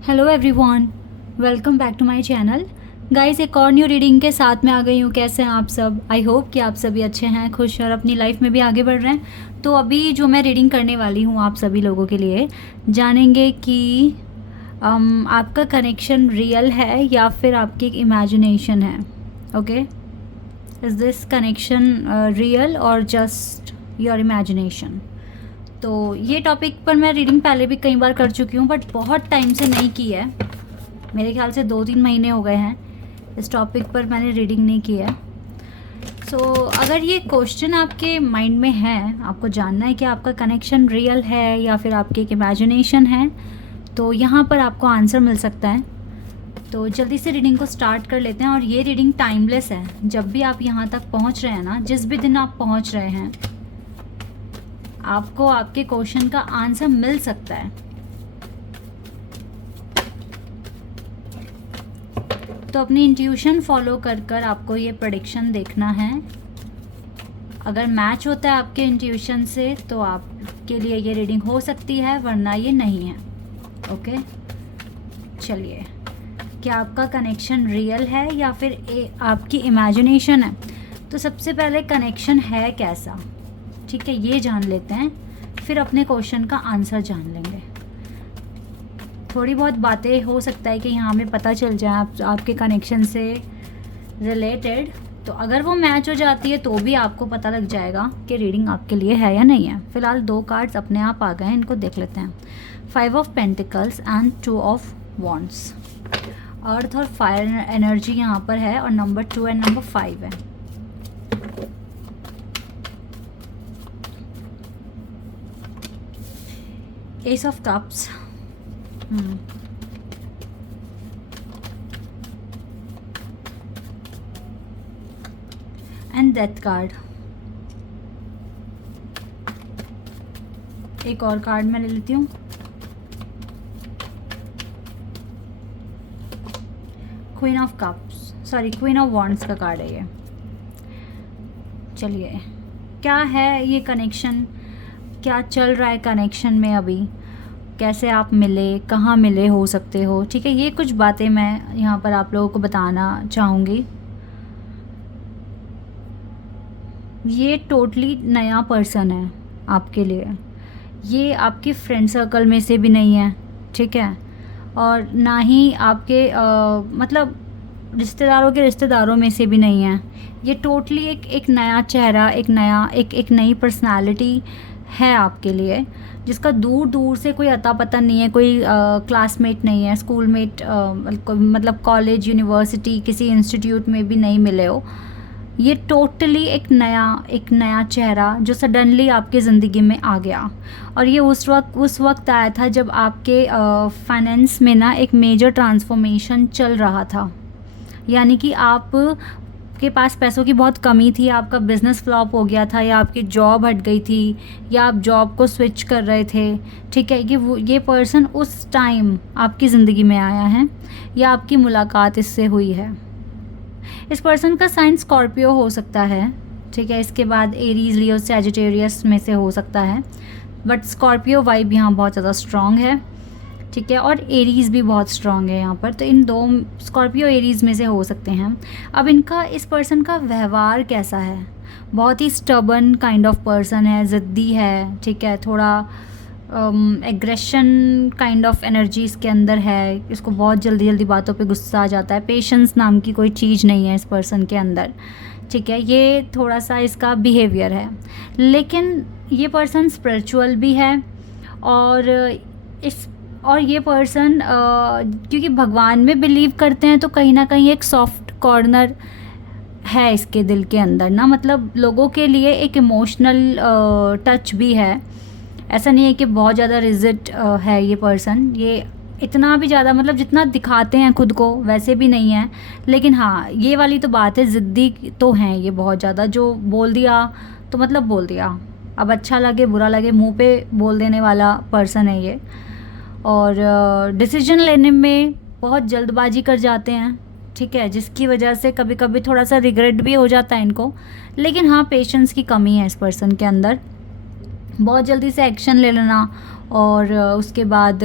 Hello everyone, welcome back to my channel. Guys, एक और new reading के साथ में आ गई हूँ। कैसे हैं आप सब? आई होप कि आप सभी अच्छे हैं, खुश और अपनी लाइफ में भी आगे बढ़ रहे हैं। तो अभी जो मैं रीडिंग करने वाली हूँ आप सभी लोगों के लिए, जानेंगे कि आपका कनेक्शन रियल है या फिर आपकी एक इमेजिनेशन है। Okay, is this connection real और जस्ट योर इमेजिनेशन? तो ये टॉपिक पर मैं रीडिंग पहले भी कई बार कर चुकी हूँ, बट बहुत टाइम से नहीं की है। मेरे ख्याल से 2-3 महीने हो गए हैं इस टॉपिक पर मैंने रीडिंग नहीं की है। सो अगर ये क्वेश्चन आपके माइंड में है, आपको जानना है कि आपका कनेक्शन रियल है या फिर आपकी एक इमेजिनेशन है, तो यहाँ पर आपको आंसर मिल सकता है। तो जल्दी से रीडिंग को स्टार्ट कर लेते हैं। और ये रीडिंग टाइमलेस है। जब भी आप यहाँ तक पहुँच रहे हैं ना, जिस भी दिन आप पहुँच रहे हैं, आपको आपके क्वेश्चन का आंसर मिल सकता है। तो अपनी इंट्यूशन फॉलो कर कर आपको ये प्रेडिक्शन देखना है। अगर मैच होता है आपके इंट्यूशन से तो आपके लिए ये रीडिंग हो सकती है, वरना ये नहीं है। ओके, चलिए, क्या आपका कनेक्शन रियल है या फिर आपकी इमेजिनेशन है? तो सबसे पहले कनेक्शन है कैसा, ठीक है, ये जान लेते हैं, फिर अपने क्वेश्चन का आंसर जान लेंगे। थोड़ी बहुत बातें हो सकता है कि यहाँ हमें पता चल जाए आपके कनेक्शन से रिलेटेड। तो अगर वो मैच हो जाती है तो भी आपको पता लग जाएगा कि रीडिंग आपके लिए है या नहीं है। फिलहाल 2 कार्ड्स अपने आप आ गए हैं, इनको देख लेते हैं। 5 of pentacles and 2 of wands. Earth और फायर एनर्जी यहाँ पर है, और नंबर 2 एंड नंबर 5 है। S of cups, and death card. एक और कार्ड मैं ले लेती हूँ। Queen of cups, sorry, queen of wands का कार्ड है ये। चलिए, क्या है ये कनेक्शन, क्या चल रहा है कनेक्शन में अभी, कैसे आप मिले, कहाँ मिले हो सकते हो, ठीक है, ये कुछ बातें मैं यहाँ पर आप लोगों को बताना चाहूँगी। ये टोटली नया पर्सन है आपके लिए। ये आपके फ्रेंड सर्कल में से भी नहीं है, ठीक है, और ना ही आपके मतलब रिश्तेदारों के रिश्तेदारों में से भी नहीं है। ये टोटली एक नया चेहरा, एक नई पर्सनालिटी है आपके लिए, जिसका दूर दूर से कोई अता पता नहीं है, कोई क्लासमेट नहीं है, स्कूलमेट, मतलब कॉलेज, यूनिवर्सिटी, किसी इंस्टीट्यूट में भी नहीं मिले हो। ये टोटली एक नया चेहरा जो सडनली आपकी ज़िंदगी में आ गया। और ये उस वक्त आया था जब आपके फाइनेंस में ना एक मेजर ट्रांसफॉर्मेशन चल रहा था। यानी कि आप के पास पैसों की बहुत कमी थी, आपका बिज़नेस फ्लॉप हो गया था, या आपकी जॉब हट गई थी, या आप जॉब को स्विच कर रहे थे, ठीक है। ये पर्सन उस टाइम आपकी ज़िंदगी में आया है, या आपकी मुलाकात इससे हुई है। इस पर्सन का साइन स्कॉर्पियो हो सकता है, ठीक है, इसके बाद एरीज, लियो, सैजिटेरियस में से हो सकता है, बट स्कॉर्पियो वाइब यहाँ बहुत ज़्यादा स्ट्रॉन्ग है, ठीक है, और एरीज़ भी बहुत स्ट्रॉन्ग है यहाँ पर। तो इन 2 स्कॉर्पियो एरीज़ में से हो सकते हैं। अब इस पर्सन का व्यवहार कैसा है? बहुत ही स्टबर्न काइंड ऑफ पर्सन है, ज़िद्दी है, ठीक है, थोड़ा एग्रेशन काइंड ऑफ एनर्जी इसके अंदर है। इसको बहुत जल्दी जल्दी बातों पे गुस्सा आ जाता है। पेशेंस नाम की कोई चीज़ नहीं है इस पर्सन के अंदर, ठीक है। ये थोड़ा सा इसका बिहेवियर है। लेकिन ये पर्सन स्पिरिचुअल भी है, और ये पर्सन क्योंकि भगवान में बिलीव करते हैं, तो कहीं ना कहीं एक सॉफ्ट कॉर्नर है इसके दिल के अंदर ना, मतलब लोगों के लिए एक इमोशनल टच भी है। ऐसा नहीं है कि बहुत ज़्यादा रिजिड है ये पर्सन, ये इतना भी ज़्यादा, मतलब जितना दिखाते हैं खुद को वैसे भी नहीं है। लेकिन हाँ, ये वाली तो बात है, ज़िद्दी तो हैं ये बहुत ज़्यादा। जो बोल दिया तो मतलब बोल दिया, अब अच्छा लगे बुरा लगे मुंह पे बोल देने वाला पर्सन है ये। और डिसीजन लेने में बहुत जल्दबाजी कर जाते हैं, ठीक है, जिसकी वजह से कभी कभी थोड़ा सा रिग्रेट भी हो जाता है इनको। लेकिन हाँ, पेशेंस की कमी है इस पर्सन के अंदर। बहुत जल्दी से एक्शन ले लेना, और उसके बाद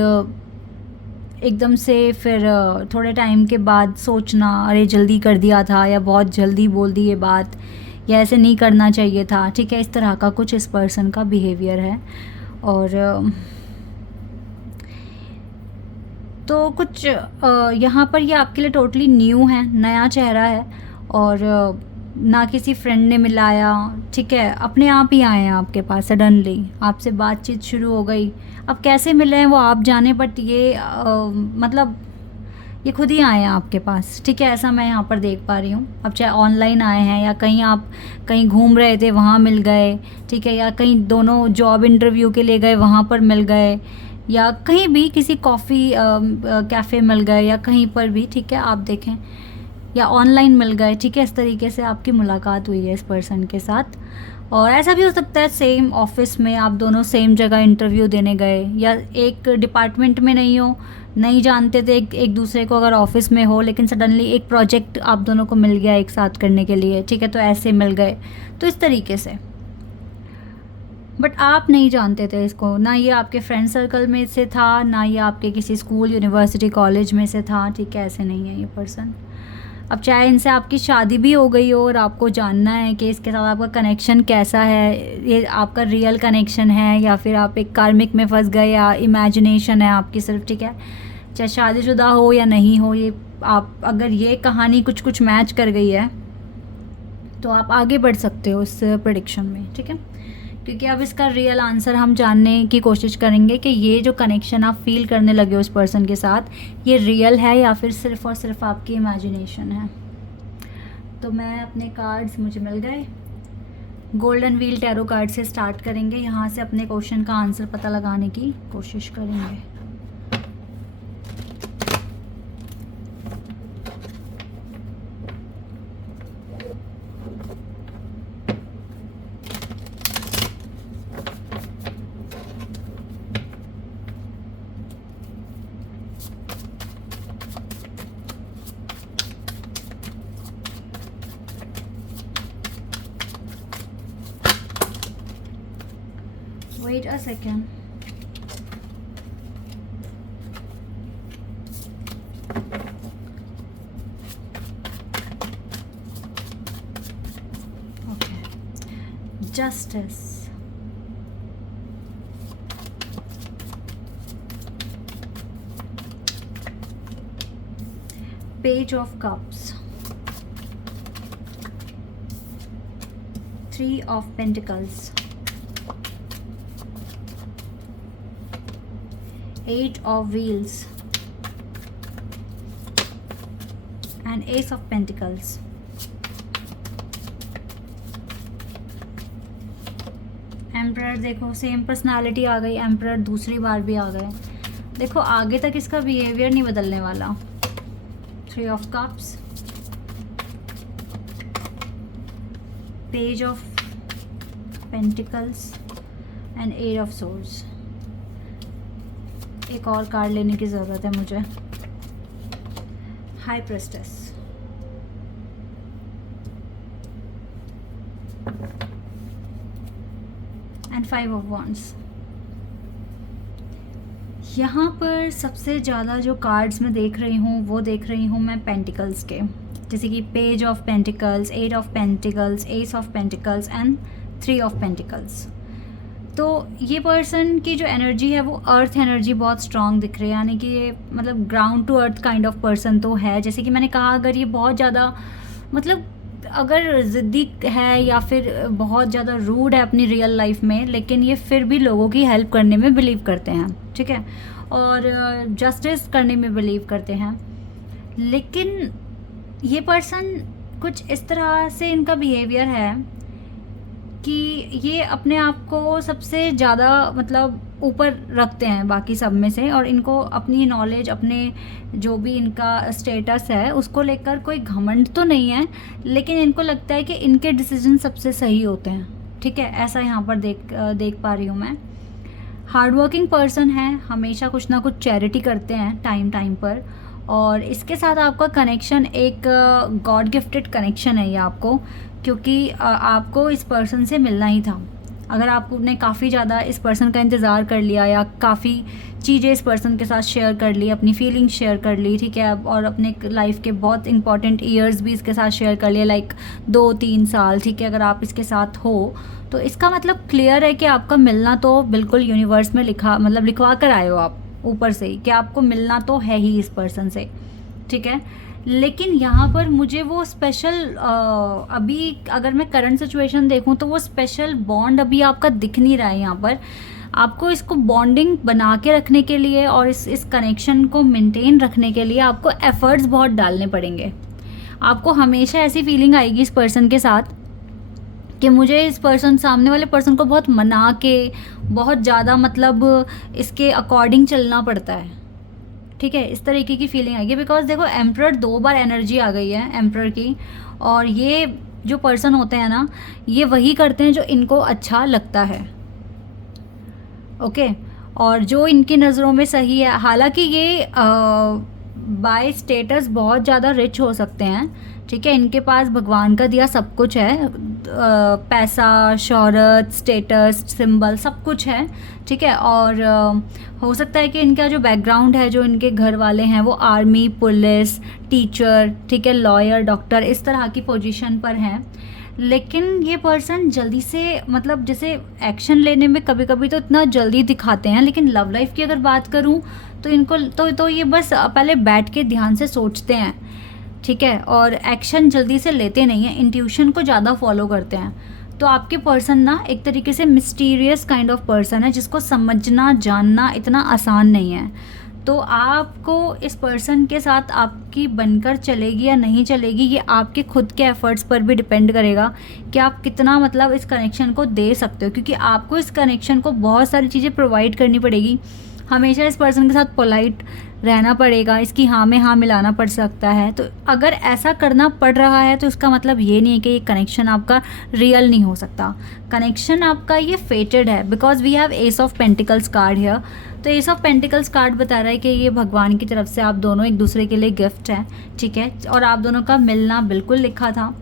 एकदम से फिर थोड़े टाइम के बाद सोचना अरे जल्दी कर दिया था या बहुत जल्दी बोल दी ये बात या ऐसे नहीं करना चाहिए था, ठीक है, इस तरह का कुछ इस पर्सन का बिहेवियर है। और तो कुछ यहाँ पर ये आपके लिए टोटली न्यू है, नया चेहरा है और ना किसी फ्रेंड ने मिलाया, ठीक है, अपने आप ही आए हैं आपके पास, सडनली आपसे बातचीत शुरू हो गई। अब कैसे मिले हैं वो आप जाने, बट ये मतलब ये खुद ही आए हैं आपके पास, ठीक है, ऐसा मैं यहाँ पर देख पा रही हूँ। अब चाहे ऑनलाइन आए हैं या कहीं आप कहीं घूम रहे थे वहाँ मिल गए, ठीक है, या कहीं दोनों जॉब इंटरव्यू के लिए गए वहाँ पर मिल गए, या कहीं भी किसी कॉफ़ी कैफ़े मिल गए या कहीं पर भी, ठीक है, आप देखें, या ऑनलाइन मिल गए, ठीक है, इस तरीके से आपकी मुलाकात हुई है इस पर्सन के साथ। और ऐसा भी हो सकता है सेम ऑफिस में आप दोनों सेम जगह इंटरव्यू देने गए, या एक डिपार्टमेंट में नहीं जानते थे एक दूसरे को अगर ऑफिस में हो, लेकिन सडनली एक प्रोजेक्ट आप दोनों को मिल गया एक साथ करने के लिए, ठीक है, तो ऐसे मिल गए, तो इस तरीके से। बट आप नहीं जानते थे इसको, ना ये आपके फ्रेंड सर्कल में से था, ना ये आपके किसी स्कूल यूनिवर्सिटी कॉलेज में से था, ठीक है, ऐसे नहीं है ये पर्सन। अब चाहे इनसे आपकी शादी भी हो गई हो और आपको जानना है कि इसके साथ आपका कनेक्शन कैसा है, ये आपका रियल कनेक्शन है या फिर आप एक कार्मिक में फंस गए या इमेजिनेशन है आपकी सिर्फ, ठीक है, चाहे शादीशुदा हो या नहीं हो, ये आप अगर ये कहानी कुछ कुछ मैच कर गई है तो आप आगे बढ़ सकते हो इस प्रेडिक्शन में, ठीक है, क्योंकि अब इसका रियल आंसर हम जानने की कोशिश करेंगे कि ये जो कनेक्शन आप फील करने लगे हो उस पर्सन के साथ, ये रियल है या फिर सिर्फ़ और सिर्फ आपकी इमेजिनेशन है। तो मैं अपने कार्ड्स मुझे मिल गए, गोल्डन व्हील टैरो कार्ड से स्टार्ट करेंगे, यहाँ से अपने क्वेश्चन का आंसर पता लगाने की कोशिश करेंगे। Wait a second. Okay. Justice. Page of Cups. 3 of Pentacles. 8 of Wheels and Ace of Pentacles. Emperor, देखो सेम पर्सनालिटी आ गई, एम्परर दूसरी बार भी आ गए। देखो आगे तक इसका बिहेवियर नहीं बदलने वाला। 3 of Cups, Page of Pentacles and 8 of Swords। एक और कार्ड लेने की ज़रूरत है मुझे। High प्रेस्टेस, and 5 of wands. यहाँ पर सबसे ज़्यादा जो कार्ड्स मैं देख रही हूँ वो देख रही हूँ मैं पेंटिकल्स के, जैसे कि page of pentacles, 8 of pentacles, S of pentacles and 3 of pentacles. तो ये पर्सन की जो एनर्जी है वो अर्थ एनर्जी बहुत स्ट्रॉन्ग दिख रही है, यानी कि ये मतलब ground to earth kind of person तो है। जैसे कि मैंने कहा, अगर ये बहुत ज़्यादा मतलब अगर ज़िद्दी है या फिर बहुत ज़्यादा रूड है अपनी रियल लाइफ में, लेकिन ये फिर भी लोगों की हेल्प करने में बिलीव करते हैं, ठीक है, और जस्टिस करने में बिलीव करते हैं। लेकिन ये पर्सन कुछ इस तरह से इनका बिहेवियर है कि ये अपने आप को सबसे ज़्यादा मतलब ऊपर रखते हैं बाकी सब में से, और इनको अपनी नॉलेज, अपने जो भी इनका स्टेटस है उसको लेकर कोई घमंड तो नहीं है, लेकिन इनको लगता है कि इनके डिसीजन सबसे सही होते हैं, ठीक है, ऐसा यहाँ पर देख पा रही हूँ मैं। हार्ड वर्किंग पर्सन है, हमेशा कुछ ना कुछ चैरिटी करते हैं टाइम पर, और इसके साथ आपका कनेक्शन एक गॉड गिफ्टेड कनेक्शन है ये आपको, क्योंकि आपको इस पर्सन से मिलना ही था। अगर आपने काफ़ी ज़्यादा इस पर्सन का इंतज़ार कर लिया या काफ़ी चीज़ें इस पर्सन के साथ शेयर कर ली, अपनी फीलिंग्स शेयर कर ली, ठीक है, और अपने लाइफ के बहुत इंपॉर्टेंट ईयर्स भी इसके साथ शेयर कर लिए, लाइक 2-3 साल, ठीक है, अगर आप इसके साथ हो तो इसका मतलब क्लियर है कि आपका मिलना तो बिल्कुल यूनिवर्स में लिखवा कर आए हो आप ऊपर से ही कि आपको मिलना तो है ही इस पर्सन से, ठीक है। लेकिन यहाँ पर मुझे वो स्पेशल अभी अगर मैं करंट सिचुएशन देखूँ तो वो स्पेशल बॉन्ड अभी आपका दिख नहीं रहा है यहाँ पर। आपको इसको बॉन्डिंग बना के रखने के लिए और इस कनेक्शन को मेंटेन रखने के लिए आपको एफर्ट्स बहुत डालने पड़ेंगे। आपको हमेशा ऐसी फीलिंग आएगी इस पर्सन के साथ कि मुझे इस पर्सन, सामने वाले पर्सन को बहुत मना के, बहुत ज़्यादा मतलब इसके अकॉर्डिंग चलना पड़ता है, ठीक है, इस तरीके की फीलिंग आएगी। बिकॉज देखो एम्परर 2 बार एनर्जी आ गई है एम्परर की, और ये जो पर्सन होते हैं ना, ये वही करते हैं जो इनको अच्छा लगता है, ओके, और जो इनकी नज़रों में सही है। हालांकि ये बाय स्टेटस बहुत ज़्यादा रिच हो सकते हैं, ठीक है, इनके पास भगवान का दिया सब कुछ है, पैसा, शोहरत, स्टेटस, सिंबल सब कुछ है, ठीक है, और हो सकता है कि इनका जो बैकग्राउंड है, जो इनके घर वाले हैं वो आर्मी, पुलिस, टीचर, ठीक है, लॉयर, डॉक्टर, इस तरह की पोजीशन पर हैं। लेकिन ये पर्सन जल्दी से मतलब जैसे एक्शन लेने में कभी कभी तो इतना जल्दी दिखाते हैं, लेकिन लव लाइफ की अगर बात करूं तो इनको तो ये बस पहले बैठ के ध्यान से सोचते हैं, ठीक है, और एक्शन जल्दी से लेते नहीं हैं, इंट्यूशन को ज़्यादा फॉलो करते हैं। तो आपके पर्सन ना एक तरीके से मिस्टीरियस काइंड ऑफ पर्सन है जिसको समझना जानना इतना आसान नहीं है। तो आपको इस पर्सन के साथ आपकी बनकर चलेगी या नहीं चलेगी, ये आपके खुद के एफर्ट्स पर भी डिपेंड करेगा कि आप कितना मतलब इस कनेक्शन को दे सकते हो, क्योंकि आपको इस कनेक्शन को बहुत सारी चीज़ें प्रोवाइड करनी पड़ेगी। हमेशा इस पर्सन के साथ पोलाइट रहना पड़ेगा, इसकी हाँ में हाँ मिलाना पड़ सकता है। तो अगर ऐसा करना पड़ रहा है तो इसका मतलब ये नहीं है कि ये कनेक्शन आपका रियल नहीं हो सकता। कनेक्शन आपका ये फेटेड है, because we have ace of pentacles card here. तो एस ऑफ पेंटिकल्स कार्ड बता रहा है कि ये भगवान की तरफ से आप दोनों एक दूसरे के लिए गिफ्ट है, ठीक है, और आप दोनों का मिलना बिल्कुल लिखा था।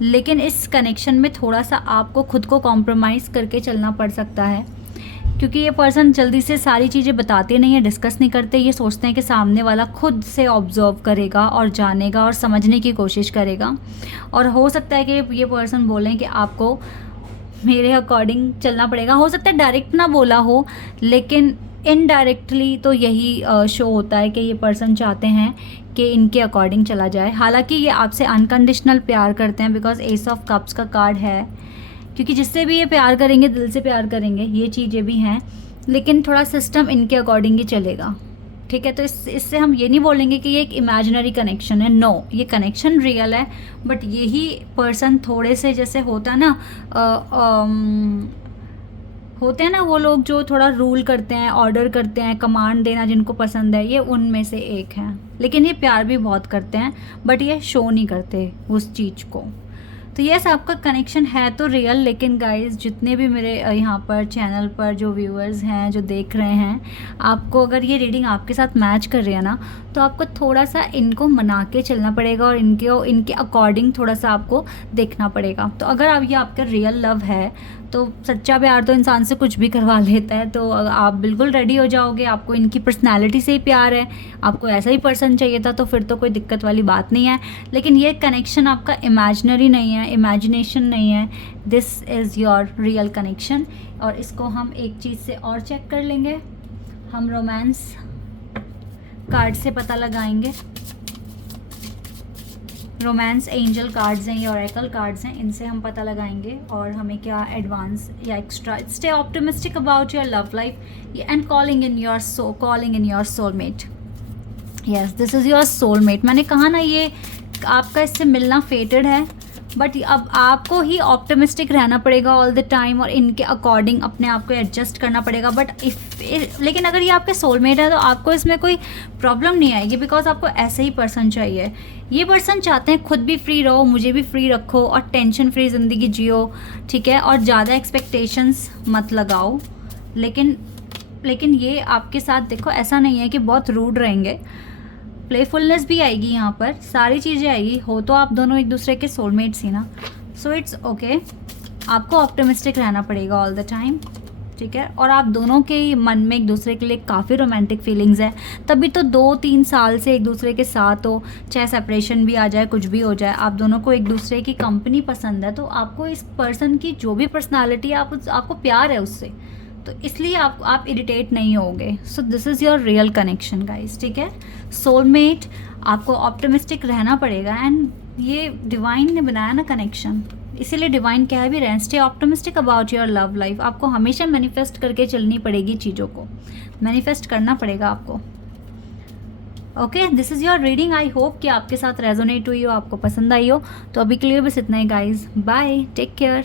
लेकिन इस कनेक्शन में थोड़ा सा आपको खुद को कॉम्प्रोमाइज़ करके चलना पड़ सकता है, क्योंकि ये पर्सन जल्दी से सारी चीज़ें बताते नहीं है, डिस्कस नहीं करते। ये सोचते हैं कि सामने वाला खुद से ऑब्जर्व करेगा और जानेगा और समझने की कोशिश करेगा। और हो सकता है कि ये पर्सन बोलें कि आपको मेरे अकॉर्डिंग चलना पड़ेगा। हो सकता है डायरेक्ट ना बोला हो, लेकिन इनडायरेक्टली तो यही शो होता है कि ये पर्सन चाहते हैं कि इनके अकॉर्डिंग चला जाए। हालांकि ये आपसे अनकंडीशनल प्यार करते हैं, बिकॉज एस ऑफ कप्स का कार्ड है, क्योंकि जिससे भी ये प्यार करेंगे दिल से प्यार करेंगे, ये चीज़ें भी हैं, लेकिन थोड़ा सिस्टम इनके अकॉर्डिंग ही चलेगा, ठीक है। तो इससे हम ये नहीं बोलेंगे कि ये एक इमेजिनरी कनेक्शन है, नो, ये कनेक्शन रियल है। बट यही पर्सन थोड़े से जैसे होता है ना, होते हैं ना वो लोग जो थोड़ा रूल करते हैं, ऑर्डर करते हैं, कमांड देना जिनको पसंद है, ये उनमें से एक है। लेकिन ये प्यार भी बहुत करते हैं, बट ये शो नहीं करते उस चीज़ को। तो यस, आपका कनेक्शन है तो रियल, लेकिन गाइस जितने भी मेरे यहाँ पर चैनल पर जो व्यूअर्स हैं, जो देख रहे हैं, आपको अगर ये रीडिंग आपके साथ मैच कर रही है ना, तो आपको थोड़ा सा इनको मना के चलना पड़ेगा और इनके अकॉर्डिंग थोड़ा सा आपको देखना पड़ेगा। तो अगर आप ये आपका रियल लव है, तो सच्चा प्यार तो इंसान से कुछ भी करवा लेता है, तो आप बिल्कुल रेडी हो जाओगे। आपको इनकी पर्सनैलिटी से ही प्यार है, आपको ऐसा ही पर्सन चाहिए था, तो फिर तो कोई दिक्कत वाली बात नहीं है। लेकिन ये कनेक्शन आपका इमेजिनरी नहीं है, इमेजिनेशन नहीं है, this is your real connection. और इसको हम एक चीज़ से और चेक कर लेंगे, हम रोमांस कार्ड से पता लगाएंगे। रोमांस एंजल कार्ड्स हैं, ये ऑरेकल कार्ड्स हैं, इनसे हम पता लगाएंगे और हमें क्या एडवांस या extra. Stay optimistic about your love life and calling in your soulmate. Yes, this is your soulmate. मैंने कहा ना, ये आपका इससे मिलना फेटेड है, बट अब आपको ही ऑप्टिमिस्टिक रहना पड़ेगा ऑल द टाइम और इनके अकॉर्डिंग अपने आप को एडजस्ट करना पड़ेगा। बट लेकिन अगर ये आपके सोलमेट है तो आपको इसमें कोई प्रॉब्लम नहीं आएगी, बिकॉज आपको ऐसे ही पर्सन चाहिए। ये पर्सन चाहते हैं खुद भी फ्री रहो, मुझे भी फ्री रखो और टेंशन फ्री ज़िंदगी जियो, ठीक है, और ज़्यादा एक्सपेक्टेशंस मत लगाओ। लेकिन ये आपके साथ देखो ऐसा नहीं है कि बहुत रूड रहेंगे, प्लेफुलनेस भी आएगी यहाँ पर, सारी चीज़ें आएगी। हो तो आप दोनों एक दूसरे के सोलमेट्स ही ना, सो इट्स ओके। आपको ऑप्टिमिस्टिक रहना पड़ेगा ऑल द टाइम, ठीक है। और आप दोनों के मन में एक दूसरे के लिए काफ़ी रोमांटिक फीलिंग्स है, तभी तो 2-3 साल से एक दूसरे के साथ हो, चाहे सेपरेशन भी आ जाए, कुछ भी हो जाए, आप दोनों को एक दूसरे की कंपनी पसंद है, तो आपको इस पर्सन की जो भी पर्सनालिटी है, आपको प्यार है उससे, तो इसलिए आप इरिटेट नहीं होगे। So this is your real connection guys, ठीक है। सोलमेट, आपको ऑप्टिमिस्टिक रहना पड़ेगा, एंड ये डिवाइन ने बनाया ना कनेक्शन, इसीलिए डिवाइन कह भी रहे हैं, stay optimistic about your love life. आपको हमेशा मैनिफेस्ट करके चलनी पड़ेगी, चीज़ों को मैनिफेस्ट करना पड़ेगा आपको। Okay, this is your reading. I hope कि आपके साथ रेजोनेट हुई हो, आपको पसंद आई हो। तो अभी के लिए बस इतना ही गाइज, बाय, टेक केयर।